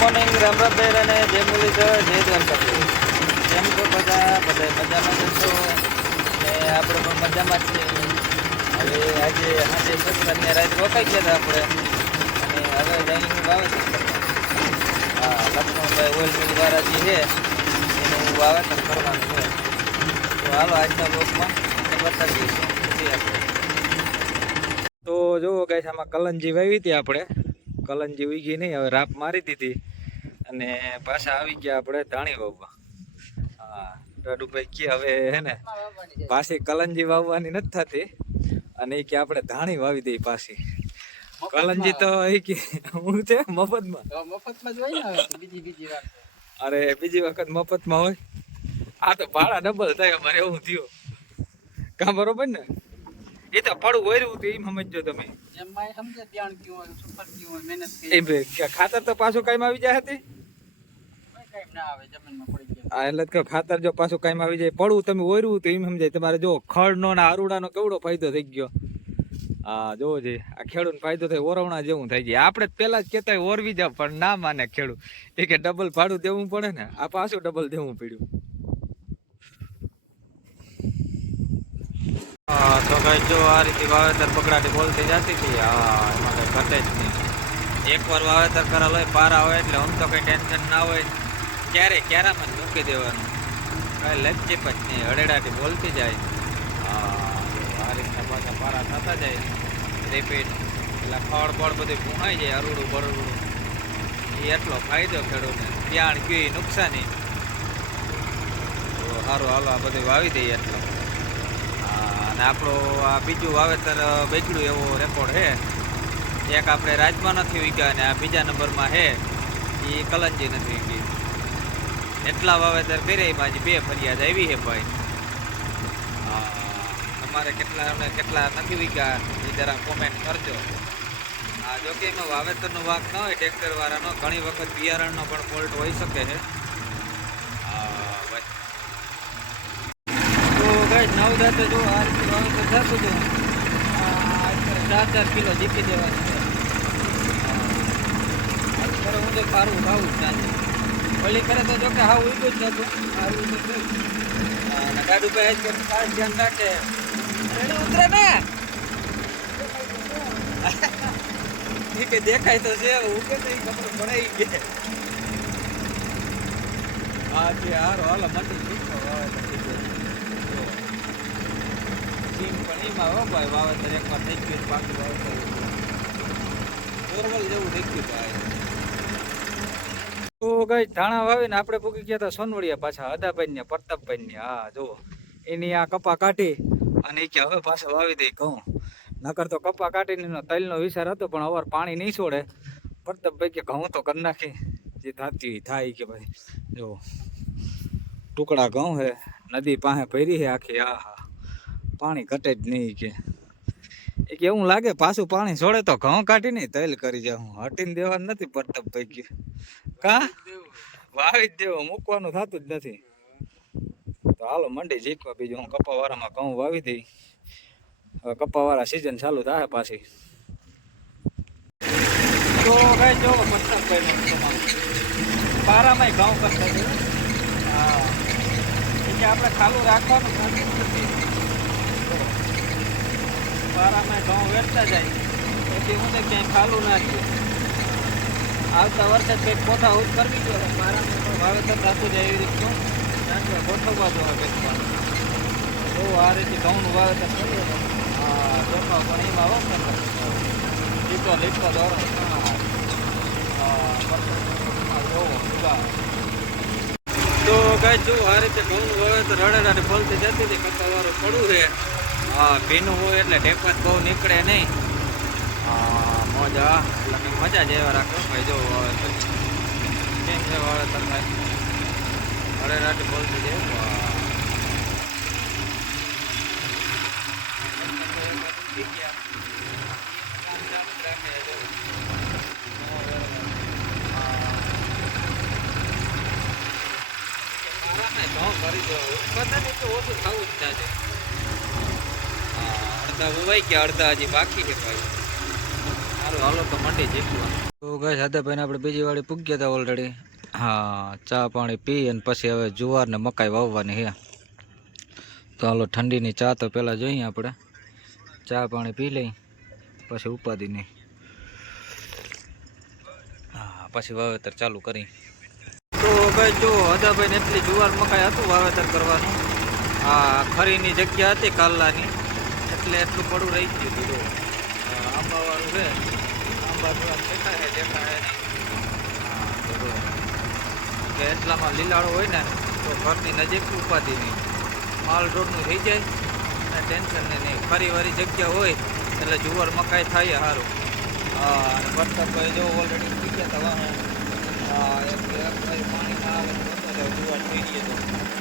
Morning Ram Ram ભાઈ અને જય મુરલીધર જય દ્વારકાધીશ. કેમ છો બધા મજામાં જશો ને આપણે પણ મજામાં જ છીએ. હવે આજે સત્સંગને રાત રોકાઈ ગયા હતા આપણે અને હવે જઈને વાવેતર કરવાનું. હા, લક્ષ્મણભાઈ ઓઇલ મિલ વાળા જે છે એનું વાવેતર કરવાનું છે. તો હાલો આજના બ્લોગમાં બતાવીએ છીએ આપણે. તો જુઓ ગાઈસ, આમાં કલંજી વાવી હતી આપણે. કલંજી ઉગી નહીં, હવે રાપ મારી દીધી અને પાછા આવી ગયા આપણે ધાણી વાવવા. હા, દાદુભાઈ કે હવે હે ને પાછી કલંજી વાવવાની નથી થતી અને એ કે આપણે ધાણી વાવી દઈએ પાછી. કલંજી તો એ કે હું છે મફતમાં જ હોય ને બીજી વાર. અરે બીજી વખત મફતમાં હોય. આ તો ભાડા ડબલ થાય અમારે, એવું થયું કામ બરોબર ને. એ તો પડું વળ્યું હતું એમ સમજો તમે. એમાં સમજે ધ્યાન ક્યું હોય, સુપર ક્યું હોય, મહેનત એ ખાતર તો પાછું કાયમ આવી જાય હતી. કઈ ના આવે, જમીનમાં પડી જાય. હા, એટલે કે ખાતર જો પાછું કાયમ આવી જાય, પડવું તમે ઓર્યું હતું એમ સમજાય. તમારે જો ખડનો ને આરુડાનો કેવડો ફાયદો થઈ ગયો. હા જોવો છે, આ ખેડૂત ફાયદો થાય, ઓરવણા જેવું થાય છે. આપણે જ પેલા જ કેતા ઓરવી જાવ, પણ ના માને ખેડૂત. એ કે ડબલ ભાડું દેવું પડે ને, આ પાછું ડબલ દેવું પડ્યું. હા તો કઈ જો આ રીતે વાવેતર બગડાટી બોલતી જતી હતી. હા, એમાં કઈ ઘટે જ નહીં. એકવાર વાવેતર કરેલ હોય, પારા હોય એટલે આમ તો કઈ ટેન્શન ના હોય. ક્યારામાં જ મૂકી દેવાનું, કઈ લપચીપ જ નહીં, હળેડાટી બોલતી જાય. આ રીતના પાછા પારા થતા જાય રિપીટ. એટલે ખડ બળ બધું ભૂહાઈ જાય, અરૂડું બરડું. એ એટલો ફાયદો ખેડૂતને, પ્યાણ ગયું નુકસાની. તો સારું, હાલો આ બધું વાવી દઈએ એટલો. અને આપણો આ બીજું વાવેતર બેગડું એવો રેકોર્ડ છે. એક આપણે રાજમાં નથી ઉગ્યા અને આ બીજા નંબરમાં છે એ કલંજી નથી ઉગી. એટલા વાવેતર કર્યા, એમાં હજી 2 ફરિયાદ આવી છે ભાઈ. તમારે કેટલા નથી ઉગ્યા એ જરા કોમેન્ટ કરજો. હા, જોકે એમાં વાવેતરનો વાંક ન હોય ટ્રેક્ટર વાળાનો, ઘણી વખત બિયારણનો પણ ફોલ્ટ હોઈ શકે છે. તો ગાઈસ નવ જાતે જો આ રીતે વાવેતર થતું હતું. 4 કિલો જીપી દેવાનું છે. હું તો સારું ખાવું ચાલે. ઓલી કરે તો જો કે હા ઉગ્યું જ નતું. અને ગાડુભાઈ આજ ખાસ ધ્યાન રાખે. ઉતરે ને એ કે દેખાય તો છે, ઉગે તો એ ખબર પડાઈ ગઈ. હા તે હારો હાલો મંડી શીખો વાવેતર થઈ ગયું. પણ એમાં હો ભાઈ વાવેતર એકવાર થઈ ગયું, બાકી વાવેતર બોરવલ જેવું થઈ ગયું ભાઈ. તો ગઈ ધાણા વાવીને આપણે પૂકી ગયા હતા સોનવડિયા પાછા અદાભાઈ ને પ્રતાપભાઈ ને. હા જો એની આ કપા કાઢી અને કે હવે પાછા વાવી દઈ ઘઉં. નકર તો કપા કાઢીને તલનો વિચાર હતો, પણ અવાર પાણી નહીં છોડે. પ્રતાપભાઈ કે ઘઉં તો કરી નાખી, જે થતી થાય કે ભાઈ. જો ટુકડા ઘઉં હે, નદી પાસે ભરી છે આખી. હા, પાણી ઘટે જ નહીં કે. એવું લાગે પાછું પાણી છોડે તો ઘઉં કાઢી નહીં તૈલ કરી જાઉં. હટીને દેવાનું નથી પ્રતાપભાઈ કે. કા વાવી જ દેવો, મૂકવાનું થતું જ નથી. તો હાલો મંડી શીખવા. બીજું હું કપાવાળામાં ઘઉં વાવી દઈ. હવે કપાવાળા સિઝન ચાલુ થાય પાછી. તો કઈ જો પ્રતાપભાઈ પારામાં ઘઉં કરતા છે. હા, એટલે આપણે ખાલું રાખવાનું થતું નથી. પારામાં ઘઉં વેચતા જાય એટલે હું તો ક્યાંય ખાલું ના થયું. આવતા વર્ષે કંઈક કોઠા ઉત કરવી જોઈએ. પારામાં પણ વાવેતર થતું જાય એવી રીતનું ગોઠવવા જોઈએ વેચવાનું. તો આ રીતે ઘઉંનું વાવેતર કરીએ તો ચોખા પણ એમાં વાપરતા લીટો દોરો. તો ગાય જો આ રીતે ઘઉંનું વાવેતર રડેડાને ફળતી જતી હતી. કપાવાળું પડવું છે. હા, ભીનું હોય એટલે ઢેપત બહુ નીકળે નહીં. હા, મજા એટલે મજા જ એવા રાખો ભાઈ. જો વાવેતર કેમ છે વાવેતર થાય, રડેડાટી બોલતી જાય. કરી દો ઉત્પાદન એટલું ઓછું થવું જ ના છે. અડધા ઉવાઈ ગયા, અડધા હજી બાકી છે ભાઈ. સારું હાલો તો મંડી જીતવાનું. તો ગાઈસ હાદાભાઈને આપણે બીજી વાળી પૂગ્યા હતા ઓલરેડી. હા, ચા પાણી પી અને પછી હવે જુવાર ને મકાઈ વાવવાની છે. તો હાલો ઠંડીની ચા તો પહેલાં જોઈએ આપણે. ચા પાણી પી લઈ પછી ઉપાધિ નહીં. હા, પછી વાવેતર ચાલુ કરી. તો ભાઈ જો હદાભાઈને એટલી જુવાર મકાઈ હતું વાવેતર કરવાનું. હા, ખરીની જગ્યા હતી કાલાની એટલે એટલું પડું રહી ગયું હતું. જો આંબાવાળું છે, આંબા થોડા દેખાય નહીં. હા, તો જો કે એટલામાં લીલાળો હોય ને તો ઘરની નજીક ઉપાધિ નહીં. માલ રોડનું થઈ જાય અને ટેન્શન નહીં. ખરીવાળી જગ્યા હોય એટલે જુવાર મકાઈ થાય સારું. હા, અને વરસાદભાઈ જો ઓલરેડી થઈ ગયા હતા વાહે. હા, એક પાણી ના આવે તો જુવાર થઈ ગયો હતો.